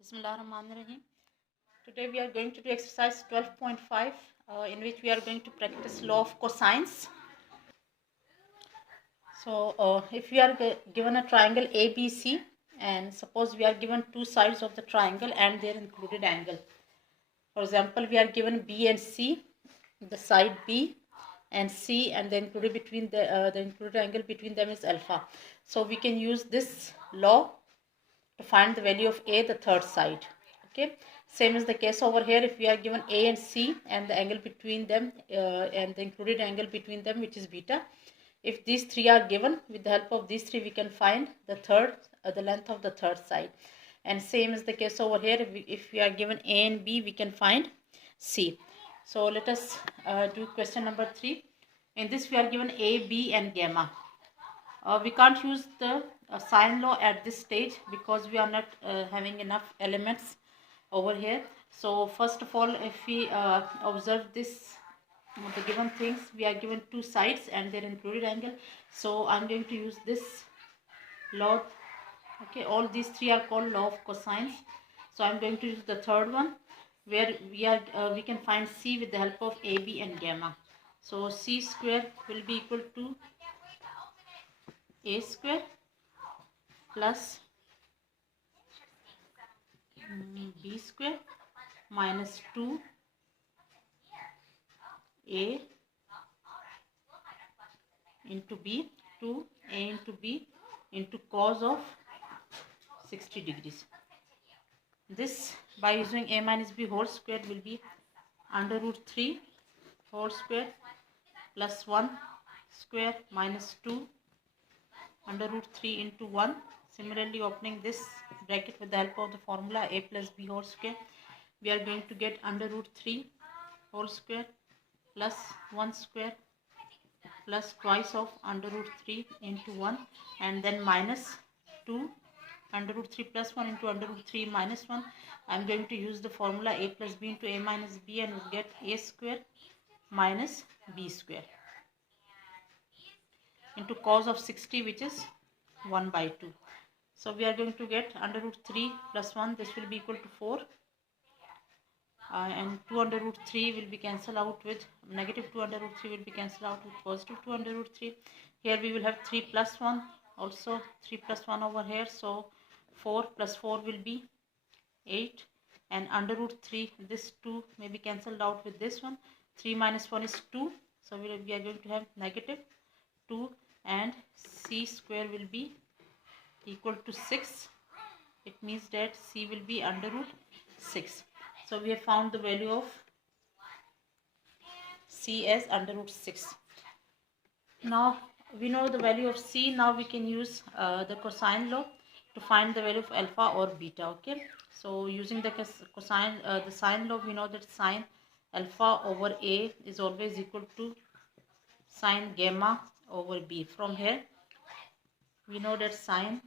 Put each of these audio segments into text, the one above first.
Bismillahirrahmanirrahim. Today we are going to do exercise 12.5 in which we are going to practice law of cosines. So if we are given a triangle ABC and suppose we are given two sides of the triangle and their included angle. For example, we are given B and C, the side B and C, and the included angle between them is alpha. So we can use this law to find the value of A, the third side. Okay, same is the case over here. If we are given A and C and the angle between them and the included angle between them, which is beta, if these three are given, with the help of these three we can find the length of the third side. And same is the case over here. If we are given A and B, we can find C. So let us do question number 3. In this we are given A, B and gamma. We can't use the sine law at this stage because we are not having enough elements over here. So first of all, if we observe this, the given things, we are given two sides and their included angle. So I'm going to use this law. Okay, all these three are called law of cosines. So I'm going to use the third one where we can find C with the help of AB and gamma. So C square will be equal to A square plus B square minus 2A into B, 2A into B into cos of 60 degrees. This, by using A minus B whole square, will be under root 3 whole square plus 1 square minus 2 under root 3 into 1. Similarly, opening this bracket with the help of the formula A plus B whole square, we are going to get under root 3 whole square plus 1 square plus twice of under root 3 into 1 and then minus 2 under root 3 plus 1 into under root 3 minus 1. I am going to use the formula A plus B into A minus B and we'll get A square minus B square into cos of 60, which is 1 by 2. So we are going to get under root 3 plus 1, this will be equal to 4. And 2 under root 3 will be cancelled out with negative 2 under root 3 will be cancelled out with positive 2 under root 3. Here we will have 3 plus 1, also 3 plus 1 over here. So 4 plus 4 will be 8. And under root 3, this 2 may be cancelled out with this one. 3 minus 1 is 2. So we are going to have negative 2 and C square will be equal to 6. It means that C will be under root 6. So we have found the value of C as under root 6. Now we know the value of C. Now we can use the cosine law to find the value of alpha or beta. Okay. So using the sine law, we know that sine alpha over A is always equal to sine gamma over B. From here, we know that sine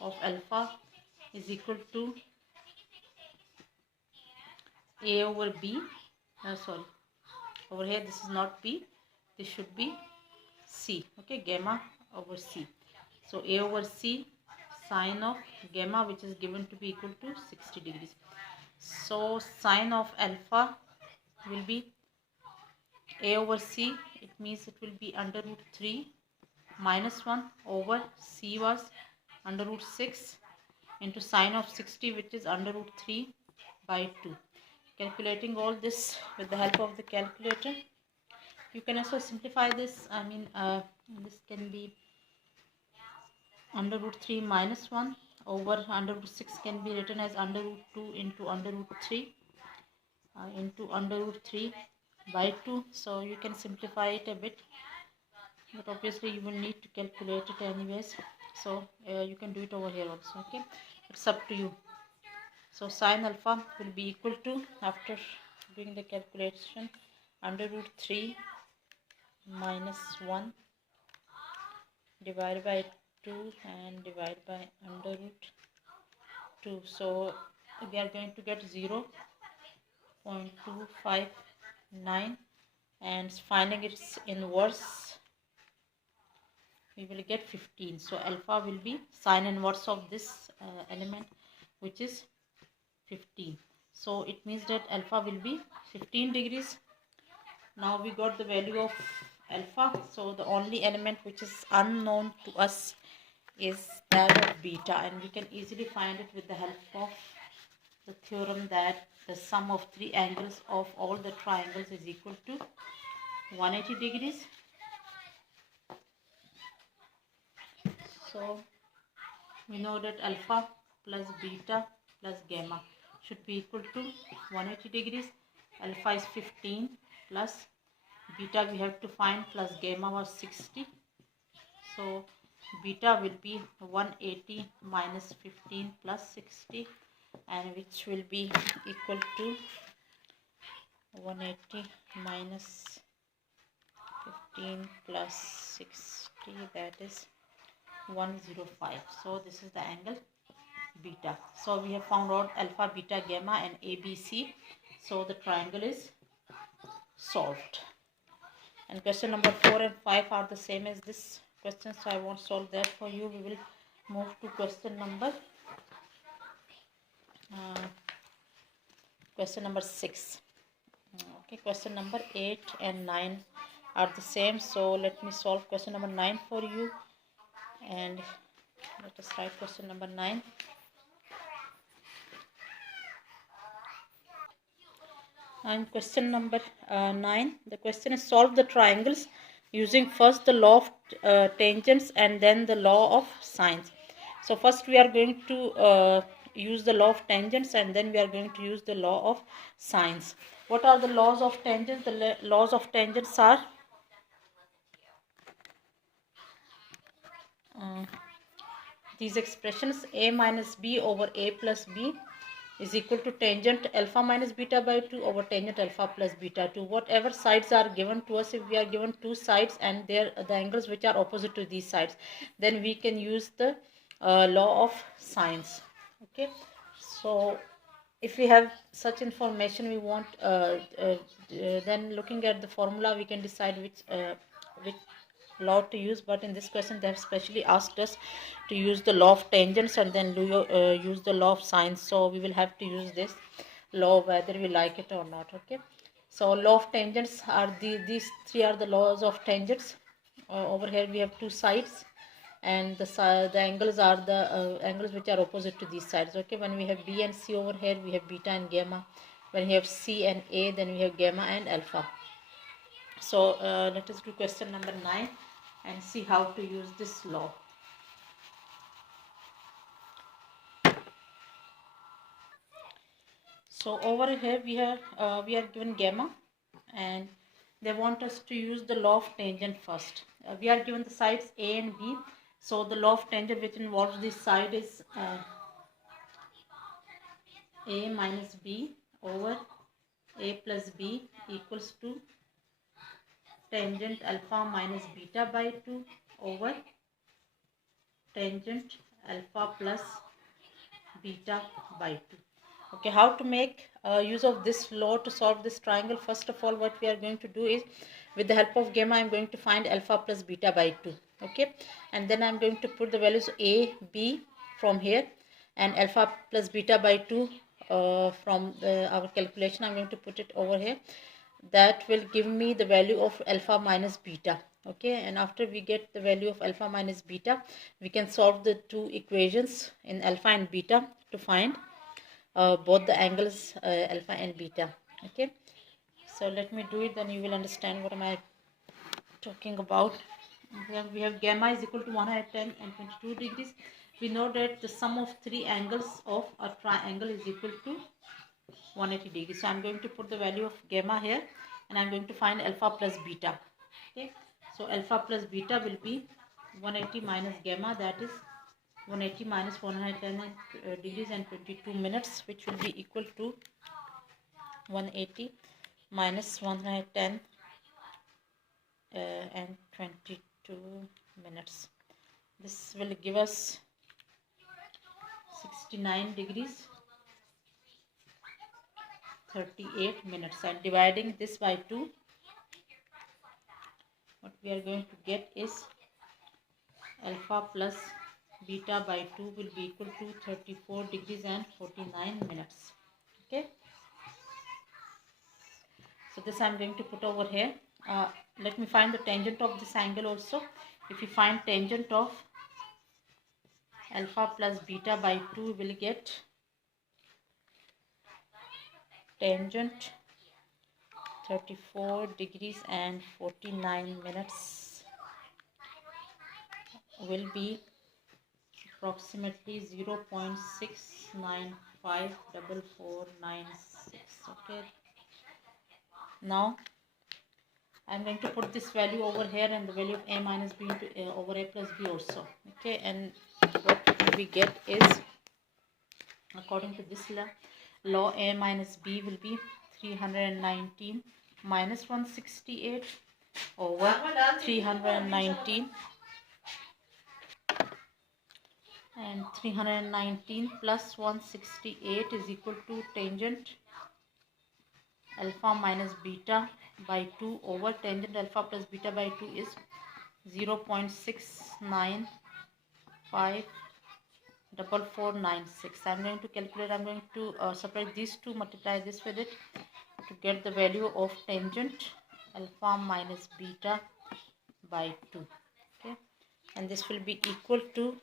of alpha is equal to A over B. Sorry, over here this is not B, this should be C. Okay, gamma over C. So A over C sine of gamma, which is given to be equal to 60 degrees. So sine of alpha will be A over C. It means it will be under root 3 minus 1 over C was under root 6 into sine of 60, which is under root 3 by 2. Calculating all this with the help of the calculator. You can also simplify this. This can be under root 3 minus 1 over under root 6 can be written as under root 2 into under root 3 into under root 3 by 2. So you can simplify it a bit, but obviously you will need to calculate it anyways. So you can do it over here also. Okay, it's up to you. So sine alpha will be equal to, after doing the calculation, under root 3 minus 1 divided by 2 and divided by under root 2. So we are going to get 0.259 and finding its inverse, we will get 15. So alpha will be sine inverse of this element, which is 15. So it means that alpha will be 15 degrees. Now we got the value of alpha. So the only element which is unknown to us is that of beta, and we can easily find it with the help of the theorem that the sum of three angles of all the triangles is equal to 180 degrees. So we know that alpha plus beta plus gamma should be equal to 180 degrees. Alpha is 15 plus beta we have to find plus gamma was 60. So beta will be 180 minus 15 plus 60, and which will be equal to 180 minus 15 plus 60, that is 105. So this is the angle beta. So we have found out alpha, beta, gamma and ABC. So the triangle is solved. And question number 4 and 5 are the same as this question, so I won't solve that for you. We will move to question number 6. Okay, question number 8 and 9 are the same. So let me solve question number 9 for you, and let us write question number 9. And question number 9, the question is solve the triangles using first the law of tangents and then the law of sines. So first we are going to use the law of tangents, and then we are going to use the law of sines. What are the laws of tangents? The laws of tangents are these expressions: a minus b over a plus b is equal to tangent alpha minus beta by 2 over tangent alpha plus beta 2. Whatever sides are given to us, if we are given two sides and the angles which are opposite to these sides, then we can use the law of sines. Okay, so if we have such information, we want then looking at the formula we can decide which law to use. But in this question they have specially asked us to use the law of tangents and then use the law of sines, so we will have to use this law whether we like it or not. Okay, so law of tangents are these three are the laws of tangents. Over here we have two sides, and the angles are the angles which are opposite to these sides. Okay, when we have b and c over here, we have beta and gamma. When we have c and a, then we have gamma and alpha. So let us do question number 9 and see how to use this law. So over here we are given gamma, and they want us to use the law of tangent first. We are given the sides a and b, so the law of tangent which involves this side is a minus b over a plus b equals to tangent alpha minus beta by 2 over tangent alpha plus beta by 2. Okay, how to make use of this law to solve this triangle? First of all, what we are going to do is, with the help of gamma, I am going to find alpha plus beta by 2. Okay, and then I am going to put the values a, b from here, and alpha plus beta by 2 from our calculation. I am going to put it over here. That will give me the value of alpha minus beta. Okay, and after we get the value of alpha minus beta, we can solve the two equations in alpha and beta to find both the angles alpha and beta. Okay, so let me do it, then you will understand what am I talking about. We have gamma is equal to 110 and 22 degrees. We know that the sum of three angles of a triangle is equal to 180 degrees. So I'm going to put the value of gamma here, and I'm going to find alpha plus beta. Okay, so alpha plus beta will be 180 minus gamma, that is 180 minus 110 degrees and 22 minutes, which will be equal to 180 minus 110 and 22 minutes. This will give us 69 degrees 38 minutes, and dividing this by 2, what we are going to get is alpha plus beta by 2 will be equal to 34 degrees and 49 minutes. Okay, so this I'm going to put over here. Let me find the tangent of this angle also. If you find tangent of alpha plus beta by 2, we will get tangent 34 degrees and 49 minutes will be approximately 0.6954496. Okay, now I'm going to put this value over here and the value of a minus b into over a plus b also. Okay, and what we get is, according to this law, a minus b will be 319 minus 168 over 319, and 319 plus 168 is equal to tangent alpha minus beta by 2 over tangent alpha plus beta by 2 is 0.6954496. I'm going to calculate, I'm going to separate these two, multiply this with it to get the value of tangent alpha minus beta by 2. Okay, and this will be equal to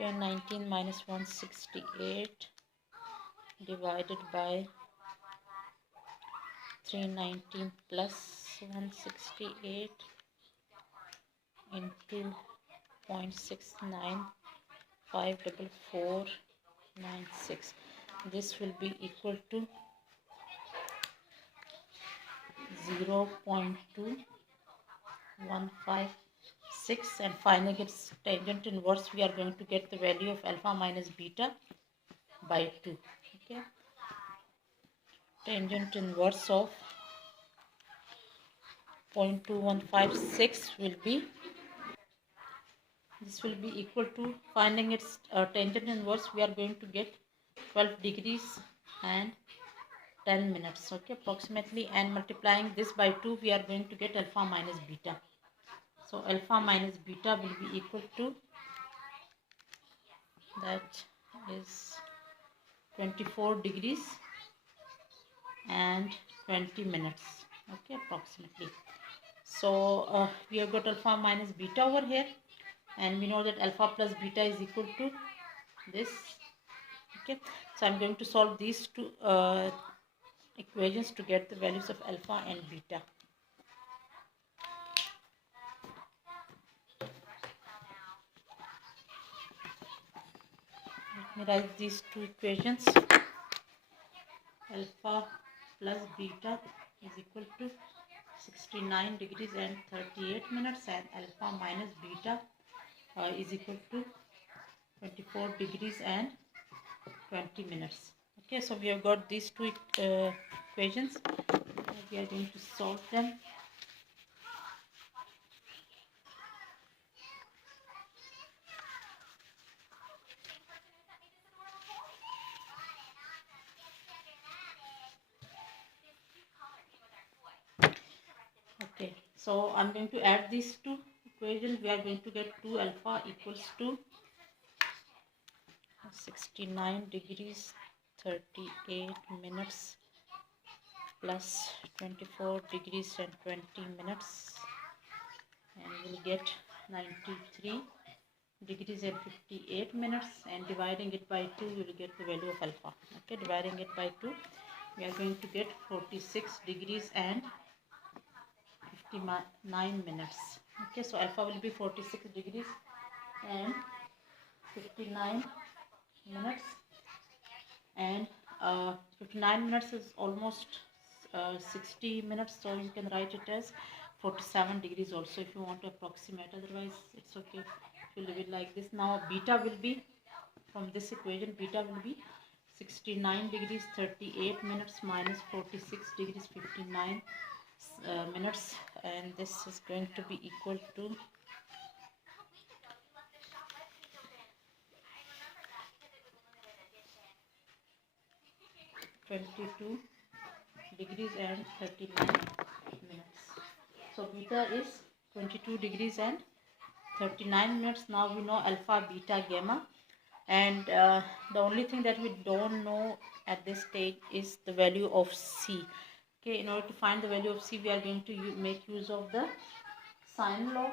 19 minus 168 divided by 319 plus 168 into 0.6954496. This will be equal to 0.2156, and finding its tangent inverse, we are going to get the value of alpha minus beta by 2. Okay, tangent inverse of 0.2156 will be, this will be equal to, finding its tangent inverse, we are going to get 12 degrees and 10 minutes. Okay, approximately, and multiplying this by 2, we are going to get alpha minus beta. So alpha minus beta will be equal to, that is 24 degrees and 20 minutes. Okay, approximately. So we have got alpha minus beta over here, and we know that alpha plus beta is equal to this. Okay, so I'm going to solve these two equations to get the values of alpha and beta. Let me write these two equations. Alpha plus beta is equal to 69 degrees and 38 minutes, and alpha minus beta is equal to 24 degrees and 20 minutes. Okay, so we have got these two equations. We are going to solve them. Okay, so I'm going to add these two equations. We are going to get 2 alpha equals to 69 degrees 38 minutes plus 24 degrees and 20 minutes, and we'll get 93 degrees and 58 minutes, and dividing it by 2, we will get the value of alpha. Okay, dividing it by 2, we are going to get 46 degrees and 59 minutes. Okay, so alpha will be 46 degrees and 59 minutes, and 59 minutes is almost 60 minutes, so you can write it as 47 degrees also if you want to approximate. Otherwise it's okay if you leave it like this. Now beta will be, from this equation, beta will be 69 degrees 38 minutes minus 46 degrees 59 minutes, and this is going to be equal to 22 degrees and 39 minutes. So beta is 22 degrees and 39 minutes. Now we know alpha, beta, gamma, and the only thing that we don't know at this stage is the value of C. Okay, in order to find the value of C, we are going to make use of the sine law,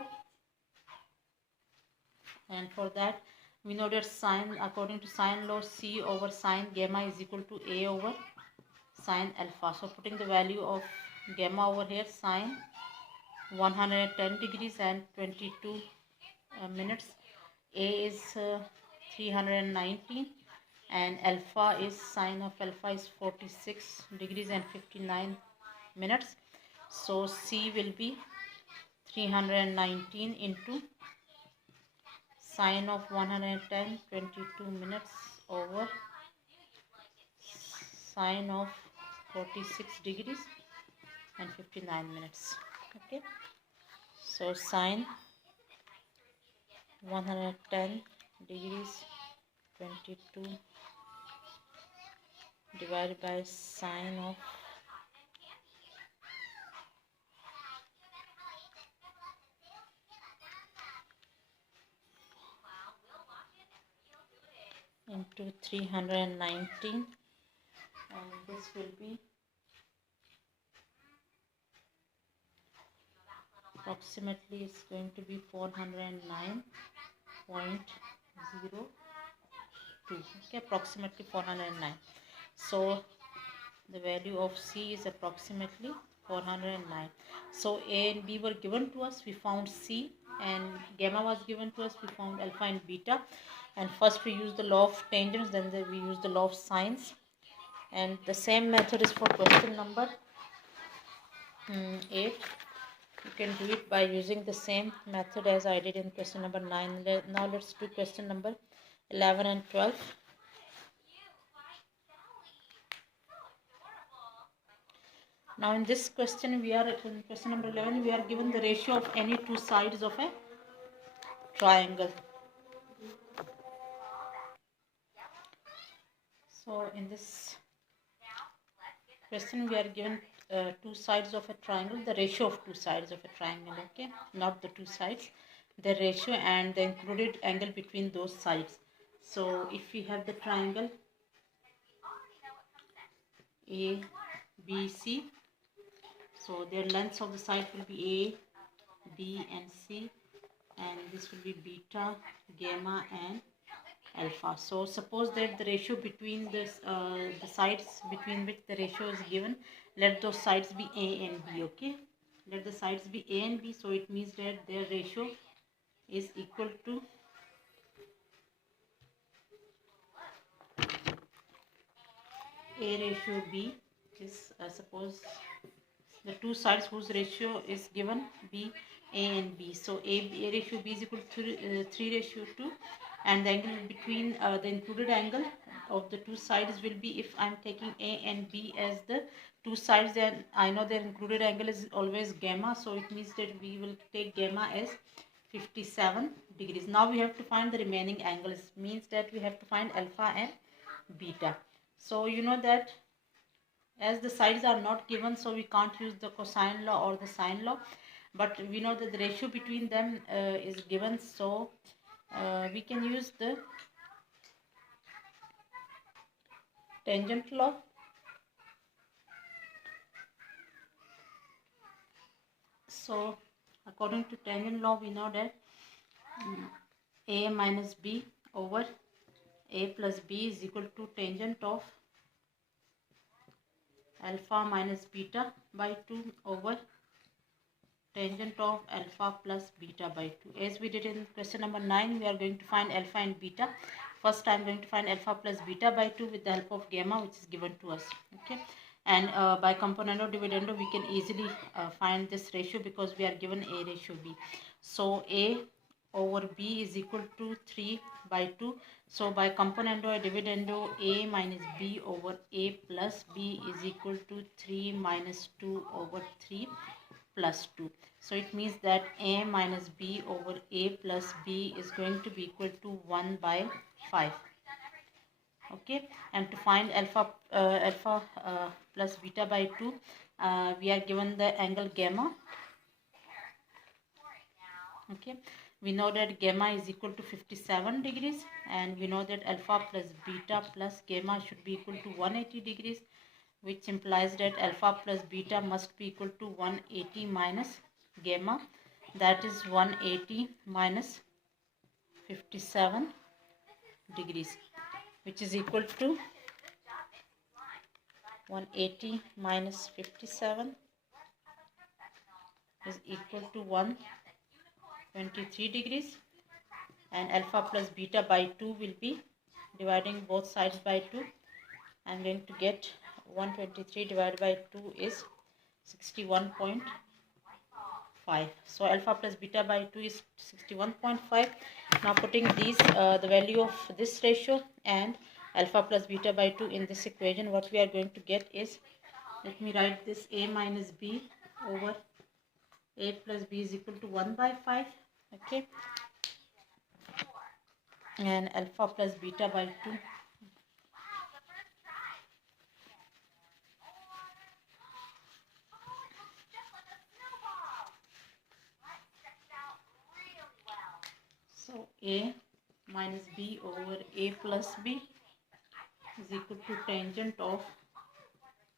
and for that we know that sine, according to sine law, C over sine gamma is equal to A over sine alpha. So putting the value of gamma over here, sine 110 degrees and 22 minutes, A is 319, and alpha is, sine of alpha is 46 degrees and 59 minutes. So C will be 319 into sine of 110, 22 minutes over sine of 46 degrees and 59 minutes. Okay, so sine 110 degrees 22 divided by sine of into 319, and this will be approximately, it's going to be 409.02. Okay, approximately 409. So the value of C is approximately 409. So A and B were given to us, we found C, and gamma was given to us, we found alpha and beta. And first we use the law of tangents, then we use the law of sines, and the same method is for question number 8. You can do it by using the same method as I did in question number 9. Now let's do question number 11 and 12. Now in this question, in question number 11, we are given the ratio of any two sides of a triangle. So in this question, we are given two sides of a triangle, the ratio of two sides of a triangle, okay, not the two sides, the ratio and the included angle between those sides. So if we have the triangle A, B, C, so their lengths of the side will be A, B and C, and this will be beta, gamma and alpha. So suppose that the ratio between the sides between which the ratio is given, let those sides be A and B, okay, let the sides be A and B. So it means that their ratio is equal to A ratio B, is suppose the two sides whose ratio is given be A and B. So A ratio B is equal to 3 ratio 2, and the angle between the included angle of the two sides will be, if I am taking A and B as the two sides, then I know their included angle is always gamma, so it means that we will take gamma as 57 degrees. Now we have to find the remaining angles, means that we have to find alpha and beta. So you know that as the sides are not given, so we can't use the cosine law or the sine law, but we know that the ratio between them is given, so we can use the tangent law. So according to tangent law, we know that A minus B over A plus B is equal to tangent of alpha minus beta by 2 over tangent of alpha plus beta by 2. As we did in question number 9, we are going to find alpha and beta. First I am going to find alpha plus beta by 2 with the help of gamma, which is given to us, okay, and by componendo dividendo we can easily find this ratio because we are given A ratio B. So A over B is equal to 3 by 2. So by componendo or dividendo, A minus B over A plus B is equal to 3 minus 2 over 3 plus 2. So it means that A minus B over A plus B is going to be equal to 1 by 5. Okay, and to find alpha plus beta by 2, we are given the angle gamma, Okay, we know that gamma is equal to 57 degrees, and we know that alpha plus beta plus gamma should be equal to 180 degrees, which implies that alpha plus beta must be equal to 180 minus gamma, that is 180 minus 57 degrees, which is equal to 180 minus 57 is equal to 123 degrees, and alpha plus beta by 2 will be dividing both sides by 2. I'm going to get 123 divided by 2 is 61.5. So alpha plus beta by 2 is 61.5. Now putting these the value of this ratio and alpha plus beta by 2 in this equation, what we are going to get is, let me write this, a minus b over a plus b is equal to 1 by 5. Okay, and alpha plus beta by 2 so a minus b over a plus b is equal to tangent of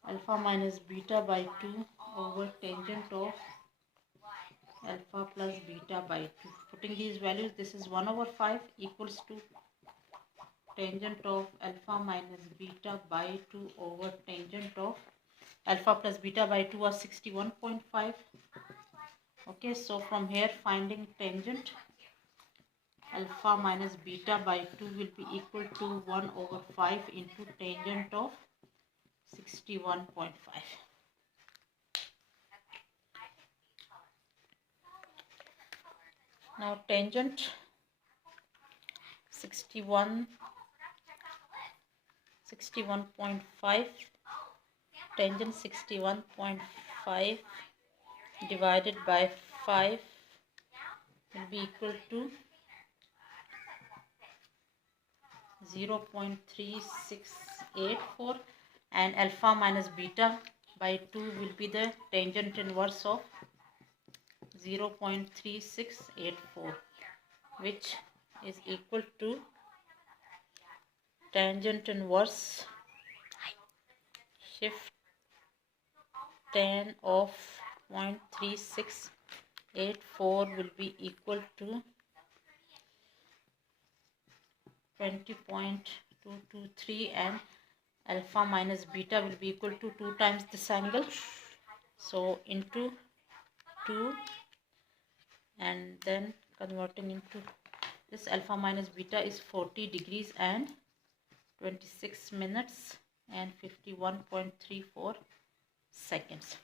alpha minus beta by 2 over tangent of alpha plus beta by 2. Putting these values, this is 1 over 5 equals to tangent of alpha minus beta by 2 over tangent of alpha plus beta by 2 was 61.5. Okay, so from here finding tangent alpha minus beta by 2 will be equal to 1 over 5 into tangent of 61.5. Now tangent 61.5, tangent 61.5 divided by 5 will be equal to 0.3684, and alpha minus beta by 2 will be the tangent inverse of 0.3684, which is equal to tangent inverse shift tan of 0.3684 will be equal to 20.223, and alpha minus beta will be equal to 2 times this angle, so into 2 and then converting into this, alpha minus beta is 40 degrees and 26 minutes and 51.34 seconds.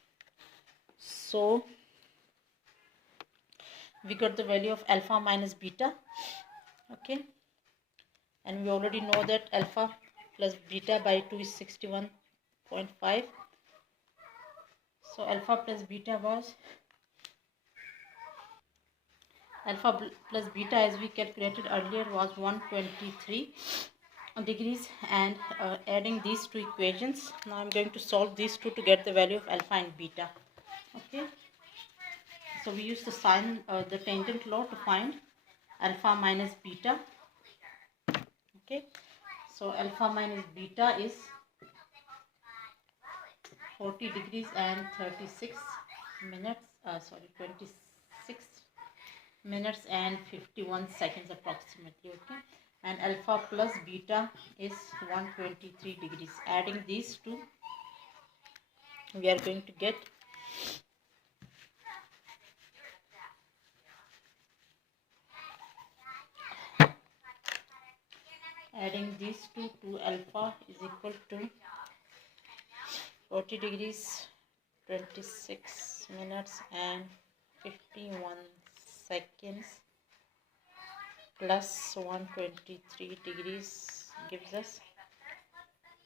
So we got the value of alpha minus beta. Okay, and we already know that alpha plus beta by 2 is 61.5. So alpha plus beta was, alpha plus beta as we calculated earlier was 123 degrees, and adding these two equations, now I'm going to solve these two to get the value of alpha and beta. Okay, so we use the tangent law to find alpha minus beta. Okay, so alpha minus beta is 40 degrees and 36 minutes, 26 minutes and 51 seconds approximately. Okay, and alpha plus beta is 123 degrees. Adding these two, we are going to get adding these two to alpha is equal to 40 degrees 26 minutes and 51 seconds plus 123 degrees gives us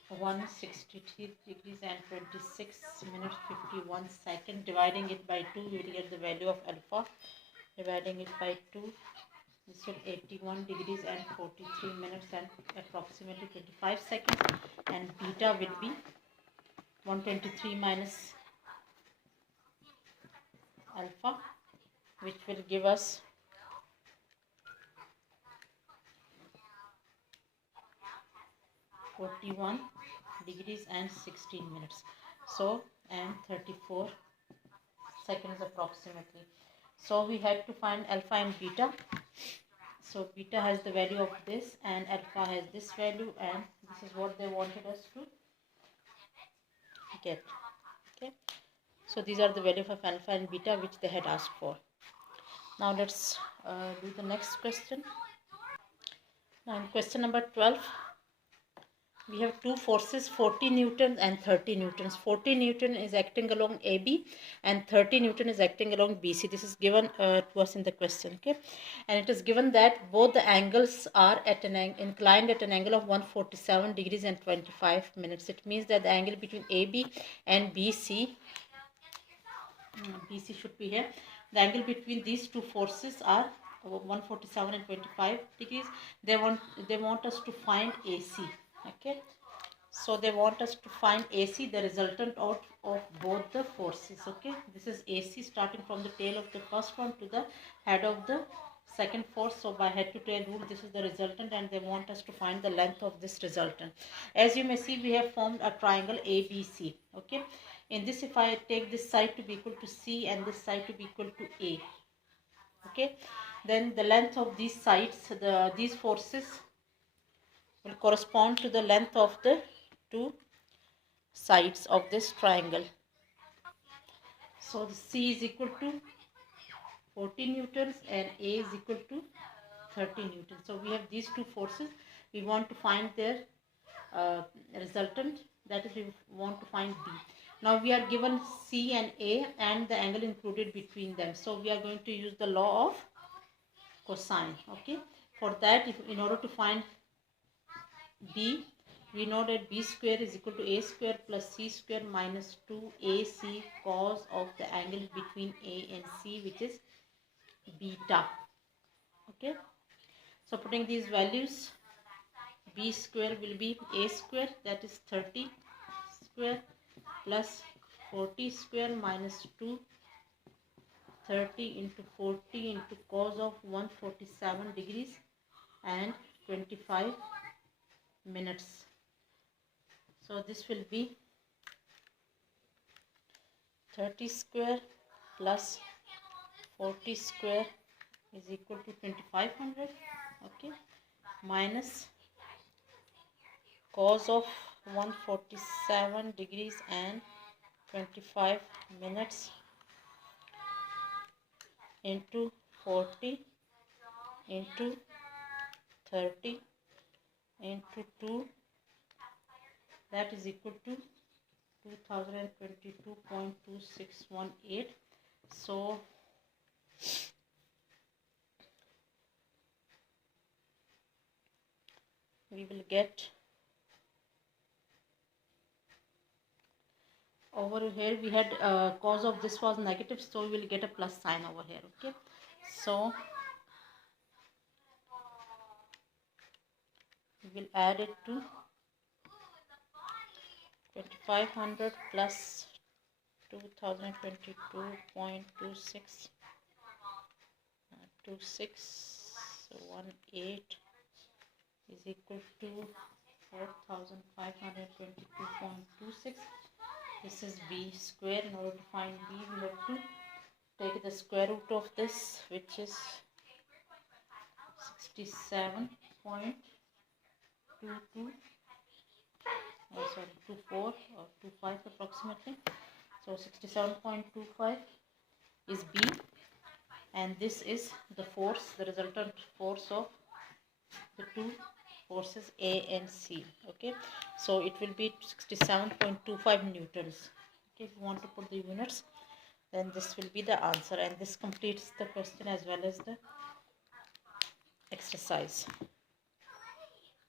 163 degrees and 26 minutes 51 seconds. Dividing it by 2, we will get the value of alpha. Dividing it by 2, this will 81 degrees and 43 minutes and approximately 25 seconds, and beta will be 123 minus alpha, which will give us 41 degrees and 16 minutes. So, and 34 seconds approximately. So we had to find alpha and beta. So beta has the value of this and alpha has this value, and this is what they wanted us to get. Okay, so these are the values of alpha and beta which they had asked for. Now let's do the next question. Now in question number 12, we have two forces, 40 newtons and 30 newtons. 40 newton is acting along AB and 30 newton is acting along BC. This is given to us in the question. Okay, and it is given that both the angles are at an inclined at an angle of 147 degrees and 25 minutes. It means that the angle between AB and BC should be here. The angle between these two forces are 147 and 25 degrees. They want us to find AC. Okay, so they want us to find AC, the resultant of both the forces. Okay, this is AC starting from the tail of the first one to the head of the second force. So by head to tail rule, this is the resultant, and they want us to find the length of this resultant. As you may see, we have formed a triangle ABC. Okay, in this, if I take this side to be equal to C and this side to be equal to A, okay, then the length of these sides, these forces will correspond to the length of the two sides of this triangle. So the C is equal to 40 newtons and A is equal to 30 newtons. So we have these two forces. We want to find their resultant, that is, we want to find B. Now we are given C and A and the angle included between them. So we are going to use the law of cosine. Okay, for that, in order to find B, we know that B square is equal to A square plus C square minus 2AC cos of the angle between A and C, which is beta. Okay, so putting these values, B square will be A square, that is 30 square plus 40 square minus 230 into 40 into cos of 147 degrees and 25 minutes. So this will be 30 square plus 40 square is equal to 2500. Okay, minus cos of 147 degrees and 25 minutes into 40 into 30 into 2, that is equal to 2022.2618. So we will get, over here we had cos of this was negative, so we will get a plus sign over here. Okay, so we will add it to 2500 plus 2022.2618 is equal to 4522.26. This is B square. In order to find B, we have to take the square root of this, which is 24 approximately. So 67.25 is B, and this is the force, the resultant force of the two forces A and C. Okay, so it will be 67.25 newtons. Okay, if you want to put the units, then this will be the answer, and this completes the question as well as the exercise.